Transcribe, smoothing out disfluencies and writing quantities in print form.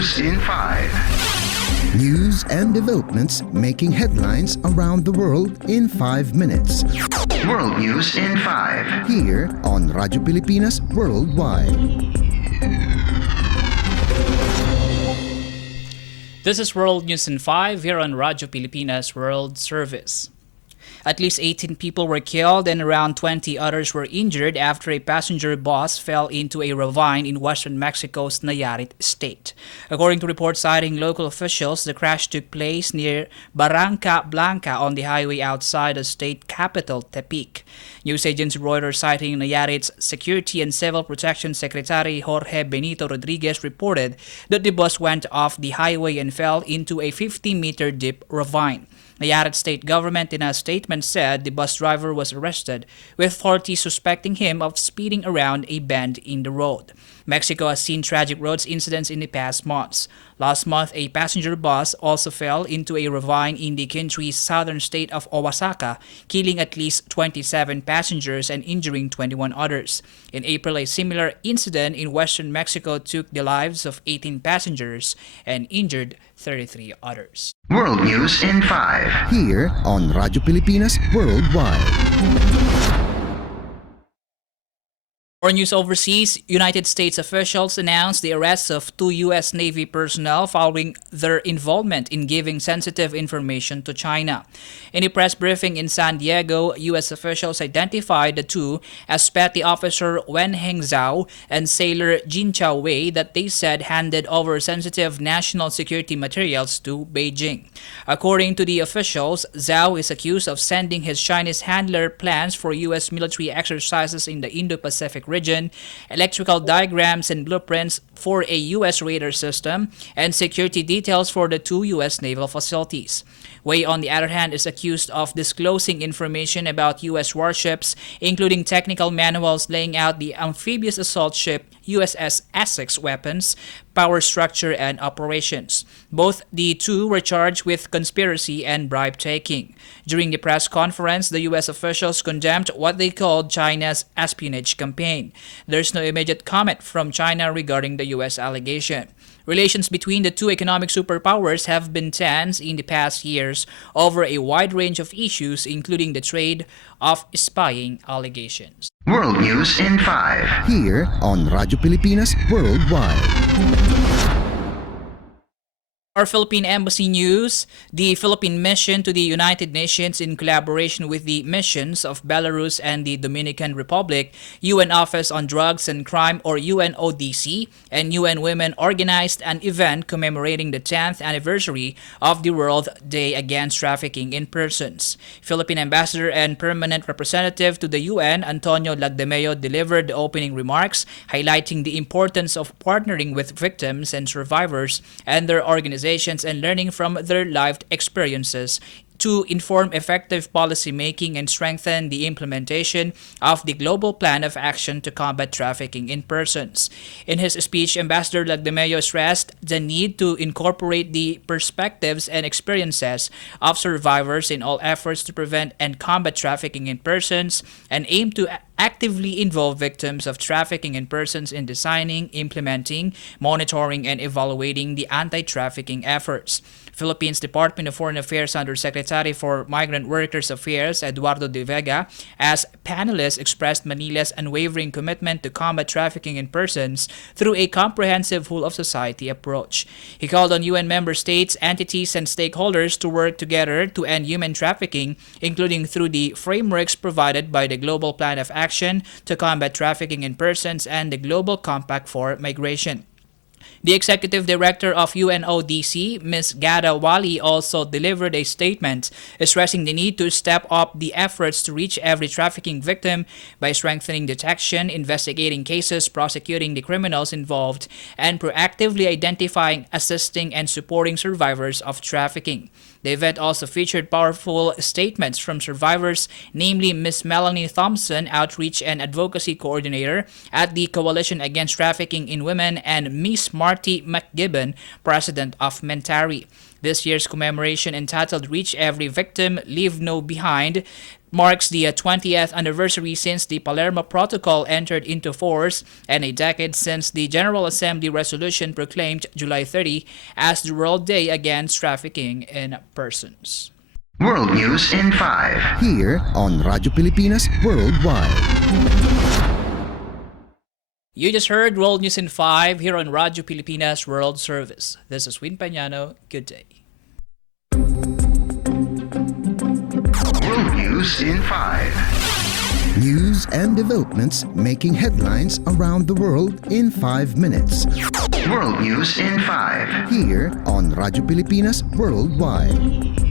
News in 5. News and developments making headlines around the world in 5 minutes. World News in 5. Here on Radyo Pilipinas Worldwide. This is World News in 5 here on Radyo Pilipinas World Service. At least 18 people were killed and around 20 others were injured after a passenger bus fell into a ravine in western Mexico's Nayarit state. According to reports citing local officials, the crash took place near Barranca Blanca on the highway outside the state capital, Tepic. News agency Reuters citing Nayarit's Security and Civil Protection Secretary Jorge Benito Rodriguez reported that the bus went off the highway and fell into a 50-meter deep ravine. Nayarit state government in a statement said the bus driver was arrested, with authorities suspecting him of speeding around a bend in the road. Mexico has seen tragic road incidents in the past months. Last month, a passenger bus also fell into a ravine in the country's southern state of Oaxaca, killing at least 27 passengers and injuring 21 others. In April, a similar incident in western Mexico took the lives of 18 passengers and injured 33 others. World News in 5. Here on Radyo Pilipinas Worldwide. More news overseas, United States officials announced the arrest of 2 U.S. Navy personnel following their involvement in giving sensitive information to China. In a press briefing in San Diego, U.S. officials identified the two as Petty Officer Wen Heng Zhao and Sailor Jin Chao Wei that they said handed over sensitive national security materials to Beijing. According to the officials, Zhao is accused of sending his Chinese handler plans for U.S. military exercises in the Indo-Pacific region, electrical diagrams and blueprints for a U.S. radar system, and security details for the 2 U.S. naval facilities. Wei, on the other hand, is accused of disclosing information about U.S. warships, including technical manuals laying out the amphibious assault ship USS Essex weapons, power structure, and operations. Both the two were charged with conspiracy and bribe-taking. During the press conference, the U.S. officials condemned what they called China's espionage campaign. There's no immediate comment from China regarding the U.S. allegation. Relations between the two economic superpowers have been tense in the past years over a wide range of issues, including the trade of spying allegations. World News in 5. Here on Radyo Pilipinas Worldwide. Our Philippine Embassy News, the Philippine mission to the United Nations in collaboration with the missions of Belarus and the Dominican Republic, UN Office on Drugs and Crime or UNODC, and UN Women organized an event commemorating the 10th anniversary of the World Day Against Trafficking in Persons. Philippine Ambassador and Permanent Representative to the UN, Antonio Lagdameo, delivered the opening remarks, highlighting the importance of partnering with victims and survivors and their organizations and learning from their lived experiences to inform effective policy making and strengthen the implementation of the global plan of action to combat trafficking in persons. In his speech, Ambassador Lagdameo stressed the need to incorporate the perspectives and experiences of survivors in all efforts to prevent and combat trafficking in persons and aim to actively involve victims of trafficking in persons in designing, implementing, monitoring, and evaluating the anti-trafficking efforts. Philippines Department of Foreign Affairs Undersecretary for Migrant Workers Affairs Eduardo De Vega, as panelists expressed Manila's unwavering commitment to combat trafficking in persons through a comprehensive whole-of-society approach. He called on UN member states, entities, and stakeholders to work together to end human trafficking, including through the frameworks provided by the Global Plan of Action to Combat Trafficking in Persons and the Global Compact for Migration. The executive director of UNODC, Ms. Gada Wali, also delivered a statement stressing the need to step up the efforts to reach every trafficking victim by strengthening detection, investigating cases, prosecuting the criminals involved, and proactively identifying, assisting, and supporting survivors of trafficking. The event also featured powerful statements from survivors, namely Ms. Melanie Thompson, Outreach and Advocacy Coordinator at the Coalition Against Trafficking in Women, and Ms. was Marty McGibbon, president of Mentari. This year's commemoration, entitled Reach Every Victim, Leave No Behind, marks the 20th anniversary since the Palermo Protocol entered into force and a decade since the General Assembly resolution proclaimed July 30 as the World Day Against Trafficking in Persons. World News in 5. Here on Radyo Pilipinas Worldwide. You just heard World News in 5 here on Radyo Pilipinas World Service. This is Peñano. Good day. World News in 5. News and developments making headlines around the world in 5 minutes. World News in 5. Here on Radyo Pilipinas Worldwide.